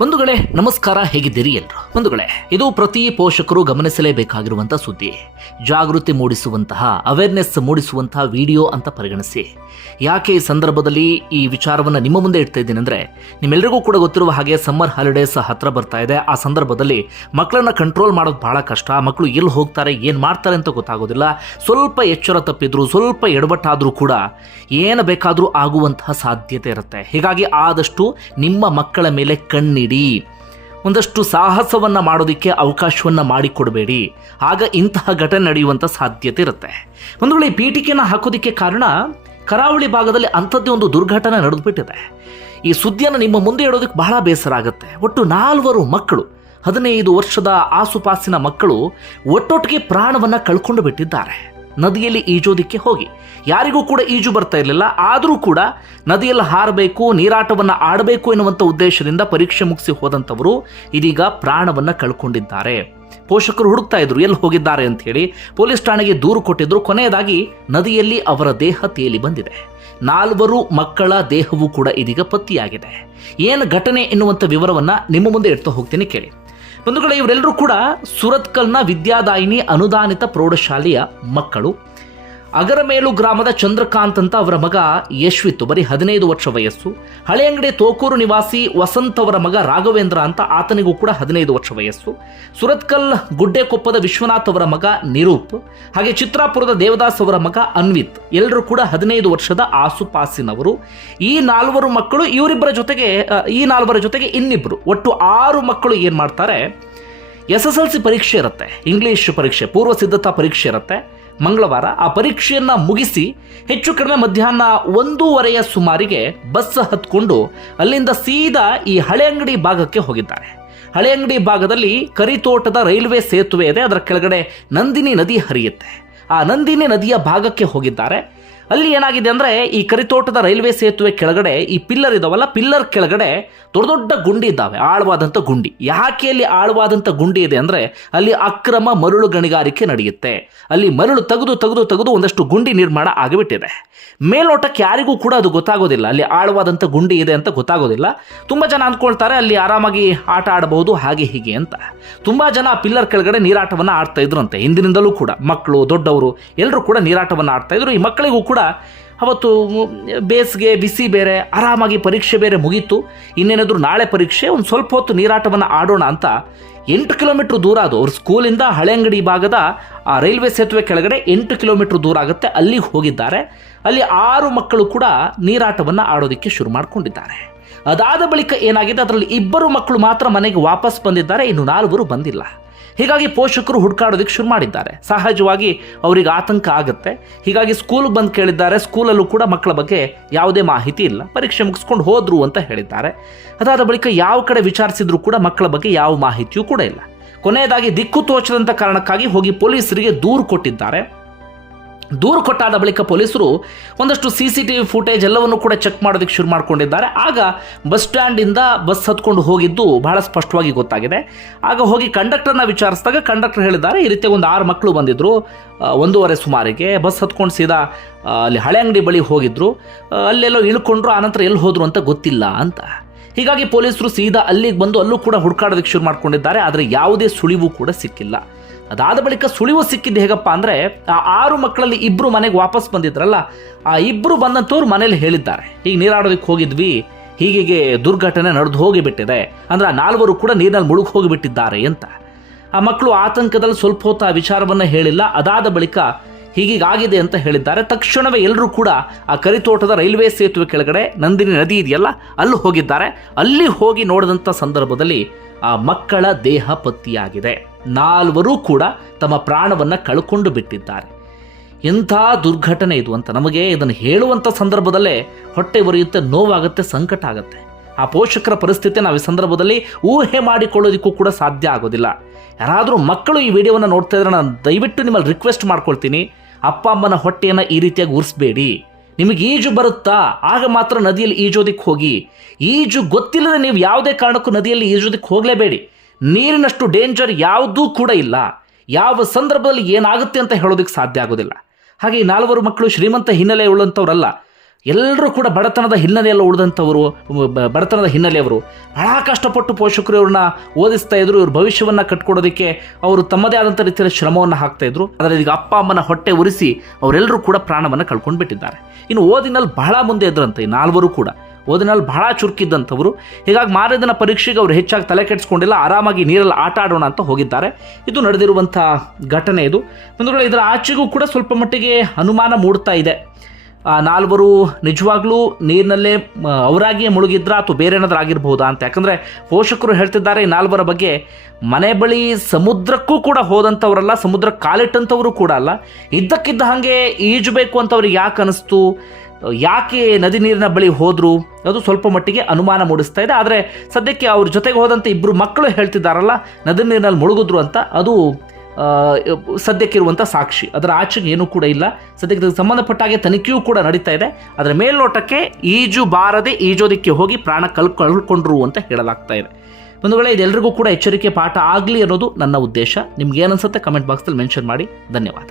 ಬಂಧುಗಳೇ ನಮಸ್ಕಾರ, ಹೇಗಿದ್ದೀರಿ ಎಲ್ಲರೂ? ಬಂಧುಗಳೇ, ಇದು ಪ್ರತಿ ಪೋಷಕರು ಗಮನಿಸಲೇಬೇಕಾಗಿರುವಂತಹ ಸುದ್ದಿ. ಜಾಗೃತಿ ಮೂಡಿಸುವಂತಹ, ಅವೇರ್ನೆಸ್ ಮೂಡಿಸುವಂತಹ ವಿಡಿಯೋ ಅಂತ ಪರಿಗಣಿಸಿ. ಯಾಕೆ ಈ ಸಂದರ್ಭದಲ್ಲಿ ಈ ವಿಚಾರವನ್ನು ನಿಮ್ಮ ಮುಂದೆ ಇಡ್ತಾ ಇದ್ದೀನಿ ಅಂದರೆ, ನಿಮ್ಮೆಲ್ಲರಿಗೂ ಕೂಡ ಗೊತ್ತಿರುವ ಹಾಗೆ ಸಮ್ಮರ್ ಹಾಲಿಡೇಸ್ ಹತ್ರ ಬರ್ತಾ ಇದೆ. ಆ ಸಂದರ್ಭದಲ್ಲಿ ಮಕ್ಕಳನ್ನ ಕಂಟ್ರೋಲ್ ಮಾಡೋದು ಬಹಳ ಕಷ್ಟ. ಮಕ್ಕಳು ಎಲ್ಲಿ ಹೋಗ್ತಾರೆ, ಏನು ಮಾಡ್ತಾರೆ ಅಂತ ಗೊತ್ತಾಗೋದಿಲ್ಲ. ಸ್ವಲ್ಪ ಎಚ್ಚರ ತಪ್ಪಿದ್ರು, ಸ್ವಲ್ಪ ಎಡವಟ್ಟಾದರೂ ಕೂಡ ಏನು ಬೇಕಾದರೂ ಆಗುವಂತಹ ಸಾಧ್ಯತೆ ಇರುತ್ತೆ. ಹೀಗಾಗಿ ಆದಷ್ಟು ನಿಮ್ಮ ಮಕ್ಕಳ ಮೇಲೆ ಕಣ್ಣಿಡಿ. ಒಂದಷ್ಟು ಸಾಹಸವನ್ನು ಮಾಡೋದಕ್ಕೆ ಅವಕಾಶವನ್ನು ಮಾಡಿಕೊಡಬೇಡಿ. ಆಗ ಇಂತಹ ಘಟನೆ ನಡೆಯುವಂಥ ಸಾಧ್ಯತೆ ಇರುತ್ತೆ. ಒಂದು ವೇಳೆ ಪೀಠಿಕೆಯನ್ನು ಹಾಕೋದಕ್ಕೆ ಕಾರಣ, ಕರಾವಳಿ ಭಾಗದಲ್ಲಿ ಅಂಥದ್ದೇ ಒಂದು ದುರ್ಘಟನೆ ನಡೆದುಬಿಟ್ಟಿದೆ. ಈ ಸುದ್ದಿಯನ್ನು ನಿಮ್ಮ ಮುಂದೆ ಇಡೋದಕ್ಕೆ ಬಹಳ ಬೇಸರ ಆಗುತ್ತೆ. ಒಟ್ಟು 4 ಮಕ್ಕಳು, 15 ವರ್ಷದ ಆಸುಪಾಸಿನ ಮಕ್ಕಳು ಒಟ್ಟೊಟ್ಟಿಗೆ ಪ್ರಾಣವನ್ನು ಕಳ್ಕೊಂಡು ಬಿಟ್ಟಿದ್ದಾರೆ. ನದಿಯಲ್ಲಿ ಈಜೋದಿಕ್ಕೆ ಹೋಗಿ, ಯಾರಿಗೂ ಕೂಡ ಈಜು ಬರ್ತಾ ಇರಲಿಲ್ಲ, ಆದರೂ ಕೂಡ ನದಿಯಲ್ಲಿ ಹಾರಬೇಕು, ನೀರಾಟವನ್ನು ಆಡಬೇಕು ಎನ್ನುವಂಥ ಉದ್ದೇಶದಿಂದ ಪರೀಕ್ಷೆ ಮುಗಿಸಿ ಹೋದಂಥವರು ಇದೀಗ ಪ್ರಾಣವನ್ನು ಕಳ್ಕೊಂಡಿದ್ದಾರೆ. ಪೋಷಕರು ಹುಡುಕ್ತಾ ಇದ್ರು ಎಲ್ಲಿ ಹೋಗಿದ್ದಾರೆ ಅಂತ ಹೇಳಿ ಪೊಲೀಸ್ ಠಾಣೆಗೆ ದೂರು ಕೊಟ್ಟಿದ್ರು. ಕೊನೆಯದಾಗಿ ನದಿಯಲ್ಲಿ ಅವರ ದೇಹ ತೇಲಿ ಬಂದಿದೆ. 4 ಮಕ್ಕಳ ದೇಹವೂ ಕೂಡ ಇದೀಗ ಪತ್ತೆಯಾಗಿದೆ. ಏನು ಘಟನೆ ಎನ್ನುವಂಥ ವಿವರವನ್ನು ನಿಮ್ಮ ಮುಂದೆ ಇಡ್ತಾ ಹೋಗ್ತೀನಿ, ಕೇಳಿ. ಬಂಧುಗಳೇ, ಇವರೆಲ್ಲರೂ ಕೂಡ ಸುರತ್ಕಲ್ನ ವಿದ್ಯಾದಾಯಿನಿ ಅನುದಾನಿತ ಪ್ರೌಢಶಾಲೆಯ ಮಕ್ಕಳು. ಅಗರಮೇಲು ಗ್ರಾಮದ ಚಂದ್ರಕಾಂತ್ ಅಂತ ಅವರ ಮಗ ಯಶ್ವಿತ್, ಬರೀ 15 ವರ್ಷ ವಯಸ್ಸು. ಹಳೆಯಂಗಡಿ ತೋಕೂರು ನಿವಾಸಿ ವಸಂತ್ ಅವರ ಮಗ ರಾಘವೇಂದ್ರ ಅಂತ, ಆತನಿಗೂ ಕೂಡ 15 ವರ್ಷ ವಯಸ್ಸು. ಸುರತ್ಕಲ್ ಗುಡ್ಡೆಕೊಪ್ಪದ ವಿಶ್ವನಾಥ್ ಅವರ ಮಗ ನಿರೂಪ್, ಹಾಗೆ ಚಿತ್ರಾಪುರದ ದೇವದಾಸ್ ಅವರ ಮಗ ಅನ್ವಿತ್, ಎಲ್ಲರೂ ಕೂಡ 15 ವರ್ಷದ ಆಸುಪಾಸಿನವರು. ಈ 4 ಮಕ್ಕಳು, ಈ 4 ಜೊತೆಗೆ ಇನ್ನಿಬ್ಬರು, ಒಟ್ಟು 6 ಮಕ್ಕಳು ಏನು ಮಾಡ್ತಾರೆ, SSLC ಪರೀಕ್ಷೆ ಇರುತ್ತೆ, ಇಂಗ್ಲಿಷ್ ಪರೀಕ್ಷೆ, ಪೂರ್ವ ಸಿದ್ಧತಾ ಪರೀಕ್ಷೆ ಇರುತ್ತೆ ಮಂಗಳವಾರ. ಆ ಪರೀಕ್ಷೆಯನ್ನು ಮುಗಿಸಿ ಹೆಚ್ಚು ಕಡಿಮೆ ಮಧ್ಯಾಹ್ನ 1:30 ಸುಮಾರಿಗೆ ಬಸ್ ಹತ್ಕೊಂಡು ಅಲ್ಲಿಂದ ಸೀದಾ ಈ ಹಳೆಯಂಗಡಿ ಭಾಗಕ್ಕೆ ಹೋಗಿದ್ದಾರೆ. ಹಳೆಯಂಗಡಿ ಭಾಗದಲ್ಲಿ ಕರಿತೋಟದ ರೈಲ್ವೆ ಸೇತುವೆ ಇದೆ, ಅದರ ಕೆಳಗಡೆ ನಂದಿನಿ ನದಿ ಹರಿಯುತ್ತೆ. ಆ ನಂದಿನಿ ನದಿಯ ಭಾಗಕ್ಕೆ ಹೋಗಿದ್ದಾರೆ. ಅಲ್ಲಿ ಏನಾಗಿದೆ ಅಂದರೆ, ಈ ಕರಿತೋಟದ ರೈಲ್ವೆ ಸೇತುವೆ ಕೆಳಗಡೆ ಈ ಪಿಲ್ಲರ್ ಇದಾವಲ್ಲ, ಪಿಲ್ಲರ್ ಕೆಳಗಡೆ ದೊಡ್ಡ ದೊಡ್ಡ ಗುಂಡಿ ಇದ್ದಾವೆ, ಆಳವಾದಂಥ ಗುಂಡಿ. ಯಾಕೆ ಅಲ್ಲಿ ಆಳವಾದಂಥ ಗುಂಡಿ ಇದೆ ಅಂದರೆ, ಅಲ್ಲಿ ಅಕ್ರಮ ಮರಳು ಗಣಿಗಾರಿಕೆ ನಡೆಯುತ್ತೆ. ಅಲ್ಲಿ ಮರಳು ತೆಗೆದು ಒಂದಷ್ಟು ಗುಂಡಿ ನಿರ್ಮಾಣ ಆಗಿಬಿಟ್ಟಿದೆ. ಮೇಲ್ನೋಟಕ್ಕೆ ಯಾರಿಗೂ ಕೂಡ ಅದು ಗೊತ್ತಾಗೋದಿಲ್ಲ, ಅಲ್ಲಿ ಆಳವಾದಂಥ ಗುಂಡಿ ಇದೆ ಅಂತ ಗೊತ್ತಾಗೋದಿಲ್ಲ. ತುಂಬ ಜನ ಅಂದ್ಕೊಳ್ತಾರೆ ಅಲ್ಲಿ ಆರಾಮಾಗಿ ಆಟ ಆಡಬಹುದು ಹಾಗೆ ಹೀಗೆ ಅಂತ. ತುಂಬ ಜನ ಆ ಪಿಲ್ಲರ್ ಕೆಳಗಡೆ ನೀರಾಟವನ್ನು ಆಡ್ತಾ ಇದ್ರಂತೆ ಹಿಂದಿನಿಂದಲೂ ಕೂಡ. ಮಕ್ಕಳು, ದೊಡ್ಡವರು ಎಲ್ಲರೂ ಕೂಡ ನೀರಾಟವನ್ನು ಆಡ್ತಾ ಇದ್ರು. ಈ ಮಕ್ಕಳಿಗೂ ಕೂಡ ಅವತ್ತು ಬೇಸಿಗೆ, ಬಿಸಿ ಬೇರೆ, ಆರಾಮಾಗಿ ಪರೀಕ್ಷೆ ಬೇರೆ ಮುಗೀತು. ಇನ್ನೇನಾದರೂ ನಾಳೆ ಪರೀಕ್ಷೆ, ಒಂದು ಸ್ವಲ್ಪ ಹೊತ್ತು ನೀರಾಟವನ್ನು ಆಡೋಣ ಅಂತ 8 ಕಿಲೋಮೀಟ್ರ್ ದೂರ, ಅದು ಅವ್ರ ಸ್ಕೂಲಿಂದ ಹಳೆಯಂಗಡಿ ಭಾಗದ ಆ ರೈಲ್ವೆ ಸೇತುವೆ ಕೆಳಗಡೆ 8 ಕಿಲೋಮೀಟ್ರ್ ದೂರ ಆಗುತ್ತೆ, ಅಲ್ಲಿಗೆ ಹೋಗಿದ್ದಾರೆ. ಅಲ್ಲಿ 6 ಮಕ್ಕಳು ಕೂಡ ನೀರಾಟವನ್ನು ಆಡೋದಕ್ಕೆ ಶುರು ಮಾಡಿಕೊಂಡಿದ್ದಾರೆ. ಅದಾದ ಬಳಿಕ ಏನಾಗಿದೆ, ಅದರಲ್ಲಿ 2 ಮಕ್ಕಳು ಮಾತ್ರ ಮನೆಗೆ ವಾಪಸ್ ಬಂದಿದ್ದಾರೆ, ಇನ್ನು 4 ಬಂದಿಲ್ಲ. ಹೀಗಾಗಿ ಪೋಷಕರು ಹುಡುಕಾಡೋದಕ್ಕೆ ಶುರು ಮಾಡಿದ್ದಾರೆ. ಸಹಜವಾಗಿ ಅವರಿಗೆ ಆತಂಕ ಆಗುತ್ತೆ. ಹೀಗಾಗಿ ಸ್ಕೂಲ್ಗೆ ಬಂದು ಕೇಳಿದ್ದಾರೆ. ಸ್ಕೂಲಲ್ಲೂ ಕೂಡ ಮಕ್ಕಳ ಬಗ್ಗೆ ಯಾವುದೇ ಮಾಹಿತಿ ಇಲ್ಲ, ಪರೀಕ್ಷೆ ಮುಗಿಸ್ಕೊಂಡು ಹೋದ್ರು ಅಂತ ಹೇಳಿದ್ದಾರೆ. ಅದಾದ ಬಳಿಕ ಯಾವ ಕಡೆ ವಿಚಾರಿಸಿದ್ರು ಕೂಡ ಮಕ್ಕಳ ಬಗ್ಗೆ ಯಾವ ಮಾಹಿತಿಯೂ ಕೂಡ ಇಲ್ಲ. ಕೊನೆಯದಾಗಿ ದಿಕ್ಕು ತೋಚದಂಥ ಕಾರಣಕ್ಕಾಗಿ ಹೋಗಿ ಪೊಲೀಸರಿಗೆ ದೂರು ಕೊಟ್ಟಿದ್ದಾರೆ. ದೂರು ಕೊಟ್ಟಾದ ಬಳಿಕ ಪೊಲೀಸರು ಒಂದಷ್ಟು CCTV ಫುಟೇಜ್ ಎಲ್ಲವನ್ನು ಕೂಡ ಚೆಕ್ ಮಾಡೋದಕ್ಕೆ ಶುರು ಮಾಡಿಕೊಂಡಿದ್ದಾರೆ. ಆಗ ಬಸ್ ಸ್ಟ್ಯಾಂಡಿಂದ ಬಸ್ ಹತ್ಕೊಂಡು ಹೋಗಿದ್ದು ಬಹಳ ಸ್ಪಷ್ಟವಾಗಿ ಗೊತ್ತಾಗಿದೆ. ಆಗ ಹೋಗಿ ಕಂಡಕ್ಟರ್ನ ವಿಚಾರಿಸಿದಾಗ ಕಂಡಕ್ಟರ್ ಹೇಳಿದ್ದಾರೆ, ಈ ರೀತಿಯ ಒಂದು 6 ಮಕ್ಕಳು ಬಂದಿದ್ದರು 1:30 ಸುಮಾರಿಗೆ, ಬಸ್ ಹತ್ಕೊಂಡು ಸೀದಾ ಅಲ್ಲಿ ಹಳೆಯಂಗಡಿ ಬಳಿ ಹೋಗಿದ್ರು, ಅಲ್ಲೆಲ್ಲೋ ಇಳ್ಕೊಂಡ್ರು, ಆನಂತರ ಎಲ್ಲಿ ಹೋದ್ರು ಅಂತ ಗೊತ್ತಿಲ್ಲ ಅಂತ. ಹೀಗಾಗಿ ಪೊಲೀಸರು ಸೀದಾ ಅಲ್ಲಿಗೆ ಬಂದು ಅಲ್ಲೂ ಕೂಡ ಹುಡುಕಾಡೋದಕ್ಕೆ ಶುರು ಮಾಡ್ಕೊಂಡಿದ್ದಾರೆ. ಆದರೆ ಯಾವುದೇ ಸುಳಿವು ಕೂಡ ಸಿಕ್ಕಿಲ್ಲ. ಅದಾದ ಬಳಿಕ ಸುಳಿವು ಸಿಕ್ಕಿದ್ದು ಹೇಗಪ್ಪ ಅಂದರೆ, ಆ 6 ಮಕ್ಕಳಲ್ಲಿ 2 ಮನೆಗೆ ವಾಪಸ್ ಬಂದಿದ್ರಲ್ಲ, ಆ 2 ಬಂದಂಥವ್ರು ಮನೇಲಿ ಹೇಳಿದ್ದಾರೆ, ಈಗ ನೀರಾಡೋದಕ್ಕೆ ಹೋಗಿದ್ವಿ, ಹೀಗೆ ದುರ್ಘಟನೆ ನಡೆದು ಹೋಗಿಬಿಟ್ಟಿದೆ ಅಂದರೆ ಆ 4 ಕೂಡ ನೀರಿನಲ್ಲಿ ಮುಳುಗಿ ಹೋಗಿಬಿಟ್ಟಿದ್ದಾರೆ ಅಂತ. ಆ ಮಕ್ಕಳು ಆತಂಕದಲ್ಲಿ ಸ್ವಲ್ಪ ಹೊತ್ತು ಆ ವಿಚಾರವನ್ನು ಹೇಳಿಲ್ಲ. ಅದಾದ ಬಳಿಕ ಹೀಗೀಗಾಗಿದೆ ಅಂತ ಹೇಳಿದ್ದಾರೆ. ತಕ್ಷಣವೇ ಎಲ್ಲರೂ ಕೂಡ ಆ ಕರಿತೋಟದ ರೈಲ್ವೆ ಸೇತುವೆ ಕೆಳಗಡೆ ನಂದಿನಿ ನದಿ ಇದೆಯಲ್ಲ, ಅಲ್ಲಿ ಹೋಗಿದ್ದಾರೆ. ಅಲ್ಲಿ ಹೋಗಿ ನೋಡಿದಂಥ ಸಂದರ್ಭದಲ್ಲಿ ಆ ಮಕ್ಕಳ ದೇಹ ಪತ್ತೆಯಾಗಿದೆ. 4 ಕೂಡ ತಮ್ಮ ಪ್ರಾಣವನ್ನು ಕಳ್ಕೊಂಡು ಬಿಟ್ಟಿದ್ದಾರೆ. ಎಂಥ ದುರ್ಘಟನೆ ಇದು ಅಂತ ನಮಗೆ ಇದನ್ನು ಹೇಳುವಂಥ ಸಂದರ್ಭದಲ್ಲೇ ಹೊಟ್ಟೆ ಉರಿಯುತ್ತೆ, ನೋವಾಗುತ್ತೆ, ಸಂಕಟ ಆಗುತ್ತೆ. ಆ ಪೋಷಕರ ಪರಿಸ್ಥಿತಿ ನಾವು ಈ ಸಂದರ್ಭದಲ್ಲಿ ಊಹೆ ಮಾಡಿಕೊಳ್ಳೋದಕ್ಕೂ ಕೂಡ ಸಾಧ್ಯ ಆಗೋದಿಲ್ಲ. ಯಾರಾದರೂ ಮಕ್ಕಳು ಈ ವಿಡಿಯೋವನ್ನು ನೋಡ್ತಾ ಇದ್ರೆ ನಾನು ದಯವಿಟ್ಟು ನಿಮ್ಮಲ್ಲಿ ರಿಕ್ವೆಸ್ಟ್ ಮಾಡ್ಕೊಳ್ತೀನಿ, ಅಪ್ಪ ಅಮ್ಮನ ಹೊಟ್ಟೆಯನ್ನು ಈ ರೀತಿಯಾಗಿ ಉರಿಸ್ಬೇಡಿ. ನಿಮಗೆ ಈಜು ಬರುತ್ತಾ, ಆಗ ಮಾತ್ರ ನದಿಯಲ್ಲಿ ಈಜೋದಕ್ಕೆ ಹೋಗಿ. ಈಜು ಗೊತ್ತಿಲ್ಲದೆ ನೀವು ಯಾವುದೇ ಕಾರಣಕ್ಕೂ ನದಿಯಲ್ಲಿ ಈಜೋದಕ್ಕೆ ಹೋಗಲೇಬೇಡಿ. ನೀರಿನಷ್ಟು ಡೇಂಜರ್ ಯಾವುದೂ ಕೂಡ ಇಲ್ಲ. ಯಾವ ಸಂದರ್ಭದಲ್ಲಿ ಏನಾಗುತ್ತೆ ಅಂತ ಹೇಳೋದಕ್ಕೆ ಸಾಧ್ಯ ಆಗೋದಿಲ್ಲ. ಹಾಗೆ ಈ 4 ಮಕ್ಕಳು ಶ್ರೀಮಂತ ಹಿನ್ನೆಲೆ ಉಳ್ಳಂಥವ್ರಲ್ಲ. ಎಲ್ಲರೂ ಕೂಡ ಬಡತನದ ಹಿನ್ನೆಲೆಯಲ್ಲಿ ಉಳಿದಂಥವರು, ಬಡತನದ ಹಿನ್ನೆಲೆಯವರು ಬಹಳ ಕಷ್ಟಪಟ್ಟು ಪೋಷಕರು ಇವ್ರನ್ನ ಓದಿಸ್ತಾ ಇದ್ರು, ಇವ್ರ ಭವಿಷ್ಯವನ್ನು ಕಟ್ಕೊಡೋದಕ್ಕೆ ಅವರು ತಮ್ಮದೇ ಆದಂಥ ರೀತಿಯಲ್ಲಿ ಶ್ರಮವನ್ನು ಹಾಕ್ತಾ ಇದ್ರು. ಆದರೆ ಈಗ ಅಪ್ಪ ಅಮ್ಮನ ಹೊಟ್ಟೆ ಉರಿಸಿ ಅವರೆಲ್ಲರೂ ಕೂಡ ಪ್ರಾಣವನ್ನು ಕಳ್ಕೊಂಡು ಬಿಟ್ಟಿದ್ದಾರೆ. ಇನ್ನು ಓದಿನಲ್ಲಿ ಬಹಳ ಮುಂದೆ ಇದ್ರಂತೆ ಈ 4 ಕೂಡ ಓದಿನಲ್ಲಿ ಬಹಳ ಚುರುಕಿದ್ದಂಥವರು. ಹೀಗಾಗಿ ಮಾರದಿನ ಪರೀಕ್ಷೆಗೆ ಅವರು ಹೆಚ್ಚಾಗಿ ತಲೆ ಕೆಡಿಸ್ಕೊಂಡಿಲ್ಲ, ಆರಾಮಾಗಿ ನೀರಲ್ಲಿ ಆಟ ಆಡೋಣ ಅಂತ ಹೋಗಿದ್ದಾರೆ. ಇದು ನಡೆದಿರುವಂಥ ಘಟನೆ. ಇದು ಬಂಧುಗಳೇ, ಇದರ ಆಚೆಗೂ ಕೂಡ ಸ್ವಲ್ಪ ಮಟ್ಟಿಗೆ ಅನುಮಾನ ಮೂಡ್ತಾ ಇದೆ. 4 ನಿಜವಾಗ್ಲೂ ನೀರಿನಲ್ಲೇ ಅವರಾಗಿಯೇ ಮುಳುಗಿದ್ರ ಅಥವಾ ಬೇರೆ ಏನಾದರೂ ಆಗಿರಬಹುದಾ ಅಂತ. ಯಾಕಂದರೆ ಪೋಷಕರು ಹೇಳ್ತಿದ್ದಾರೆ ಈ 4 ಬಗ್ಗೆ ಮನೆ ಬಳಿ ಸಮುದ್ರಕ್ಕೂ ಕೂಡ ಹೋದಂಥವರಲ್ಲ, ಸಮುದ್ರ ಕಾಲಿಟ್ಟಂಥವರು ಕೂಡ ಅಲ್ಲ. ಇದ್ದಕ್ಕಿದ್ದ ಹಾಗೆ ಈಜಬೇಕು ಅಂತ ಅವ್ರಿಗೆ ಯಾಕೆ ಅನಿಸ್ತು, ಯಾಕೆ ನದಿ ನೀರಿನ ಬಳಿ ಹೋದರು, ಅದು ಸ್ವಲ್ಪ ಮಟ್ಟಿಗೆ ಅನುಮಾನ ಮೂಡಿಸ್ತಾ ಇದೆ. ಆದರೆ ಸದ್ಯಕ್ಕೆ ಅವ್ರ ಜೊತೆಗೆ ಹೋದಂಥ 2 ಮಕ್ಕಳು ಹೇಳ್ತಿದ್ದಾರಲ್ಲ ನದಿ ನೀರಿನಲ್ಲಿ ಮುಳುಗಿದ್ರು ಅಂತ, ಅದು ಸದ್ಯಕ್ಕಿರುವಂಥ ಸಾಕ್ಷಿ. ಅದರ ಆಚೆಗೆ ಏನೂ ಕೂಡ ಇಲ್ಲ. ಸದ್ಯಕ್ಕೆ ಸಂಬಂಧಪಟ್ಟ ಹಾಗೆ ತನಿಖೆಯೂ ಕೂಡ ನಡೀತಾ ಇದೆ. ಅದರ ಮೇಲ್ನೋಟಕ್ಕೆ ಈಜು ಬಾರದೆ ಈಜೋದಕ್ಕೆ ಹೋಗಿ ಪ್ರಾಣ ಕಳ್ಕೊಂಡ್ರು ಅಂತ ಹೇಳಲಾಗ್ತಾ ಇದೆ. ಒಂದು ವೇಳೆ ಇದೆಲ್ಲರಿಗೂ ಕೂಡ ಎಚ್ಚರಿಕೆ ಪಾಠ ಆಗಲಿ ಅನ್ನೋದು ನನ್ನ ಉದ್ದೇಶ. ನಿಮ್ಗೆ ಏನನ್ಸುತ್ತೆ ಕಮೆಂಟ್ ಬಾಕ್ಸಲ್ಲಿ ಮೆನ್ಷನ್ ಮಾಡಿ. ಧನ್ಯವಾದ.